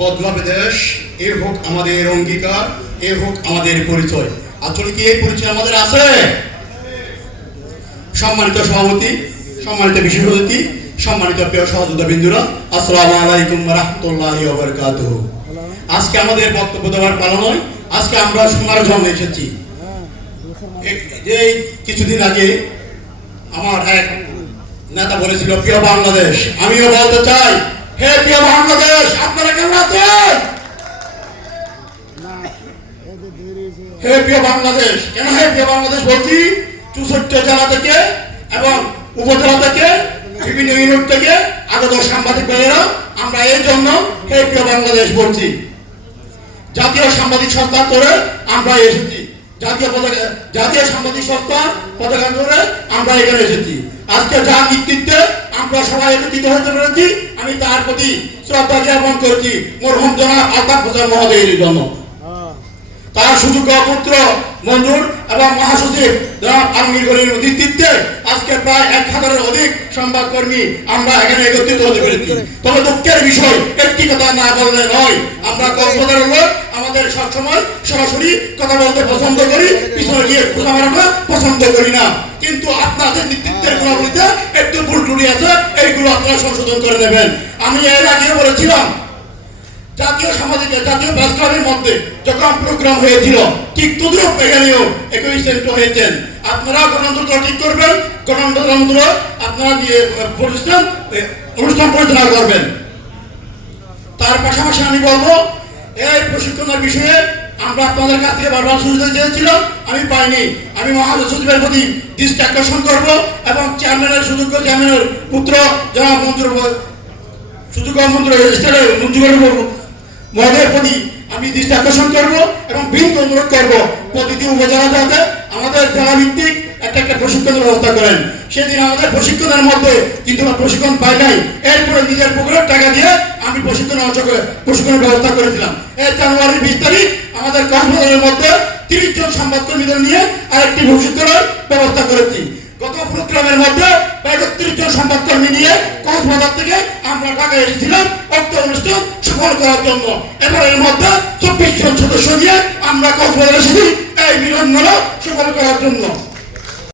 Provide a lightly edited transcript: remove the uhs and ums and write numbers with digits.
বদলাবে দেশ, এ হোক আমাদের অঙ্গীকার, এ হোক আমাদের পরিচয়। আসলে কি এই পরিচয় আমাদের আছে? সম্মানিত সভাপতি, সম্মানিত বিশেষ অতিথি, সম্মানিত প্রিয় সহযোদ্ধা বিন্দুরা, আসসালামু আলাইকুম ওয়া রাহমাতুল্লাহি ওয়া বারাকাতুহু। আজকে আমাদের বক্তব্য দেওয়ার পালা নয়, আজকে আমরা শোনার জন্য এসেছি। এই কিছুদিন আগে আমার এক নেতা বলেছিল প্রিয় বাংলাদেশ, আমিও বলতে চাই, হে প্রিয় বাংলাদেশ, আপনারা কেমন আছেন? হে প্রিয় বাংলাদেশ, কেন হে প্রিয় বাংলাদেশ বলছি? 64 জেলা থেকে এবং উপজেলা থেকে বিভিন্ন ইউনিট থেকে আগত সাংবাদিক ভাইয়েরা আমরা এই জন্য হে প্রিয় বাংলাদেশ বলছি। জাতীয় সাংবাদিক সংস্থা করে আমরা এসেছি, জাতীয় সাংবাদিক সংস্থা পতাকা করে আমরা এখানে এসেছি। আজকে যার নেতৃত্বে আমরা সবাই একত্রিত হতে পেরেছি, আমি তার প্রতি শ্রদ্ধা জ্ঞাপন করছি মরহুম জনাব আলতাফ হোসেন মহোদয়ের জন্য। তার সুযোগ্য পুত্র মঞ্জুর এবং মহাসচিব জনাব আলমগীর গনির নেতৃত্বে আজকে প্রায় 1000-এর অধিক সংবাদকর্মী আমরা এখানে একত্রিত হতে পেরেছি। তবে দুঃখের বিষয়, একটি কথা না বললে নয়, আমরা কক্সবাজারের লোক, আমাদের সবসময় সরাসরি কথা বলতে পছন্দ করি, পিছনে গিয়ে খোঁজা মারাটা পছন্দ করি না। কিন্তু আপনাদের নেতৃত্বের গুণাবলীতে একটু ভুল ত্রুটি আছে, এইগুলো আপনারা সংশোধন করে দেবেন। আমি এর আগে বলেছিলাম, জাতীয় প্রেস ক্লাবের মধ্যে যখন প্রোগ্রাম হয়েছিল, ঠিক তদ্রুপ এখানেও একই সেন্ট হয়েছেন। আপনারা গণতন্ত্র ঠিক করবেন, গণতন্ত্র আপনারা দিয়ে অনুষ্ঠান পরিচালনা করবেন। তার পাশাপাশি আমি বলবো, এই প্রশিক্ষণের বিষয়ে আমরা আপনাদের কাছ থেকে বারবার সুযোগ চেয়েছিলাম, আমি পাইনি। আমি মহাসচিবের প্রতি দৃষ্টি আকর্ষণ করবো এবং চেয়ারম্যানের সুযোগ্য চেয়ারম্যানের পুত্র জনাব মহোদয়ের প্রতি আমি দৃষ্টি আকর্ষণ করবো এবং বিনীত অনুরোধ করবো, প্রতিটি উপজেলা যাতে আমাদের জেলা ভিত্তিক একটা প্রশিক্ষণের ব্যবস্থা করেন। সেদিন আমাদের প্রশিক্ষণের মধ্যে কিন্তু প্রশিক্ষণ পাই নাই, এরপরে নিজের পুকুরের টাকা দিয়ে আমি প্রশিক্ষণের ব্যবস্থা করেছিলাম। এই জানুয়ারির 20 তারিখ আমাদের কক্সবাজারের মধ্যে 30 জন সংবাদকর্মীদের নিয়ে আরেকটি প্রশিক্ষণের ব্যবস্থা করেছি। গত প্রোগ্রামের মধ্যে 31 জন সংবাদকর্মী নিয়ে কক্সবাজার থেকে আমরা ঢাকায় এসেছিলাম উক্ত অনুষ্ঠান সফল করার জন্য। এবার এর মধ্যে 24 জন সদস্য নিয়ে আমরা কক্সবাজার এসেছি এই মিলন মেলা সফল করার জন্য।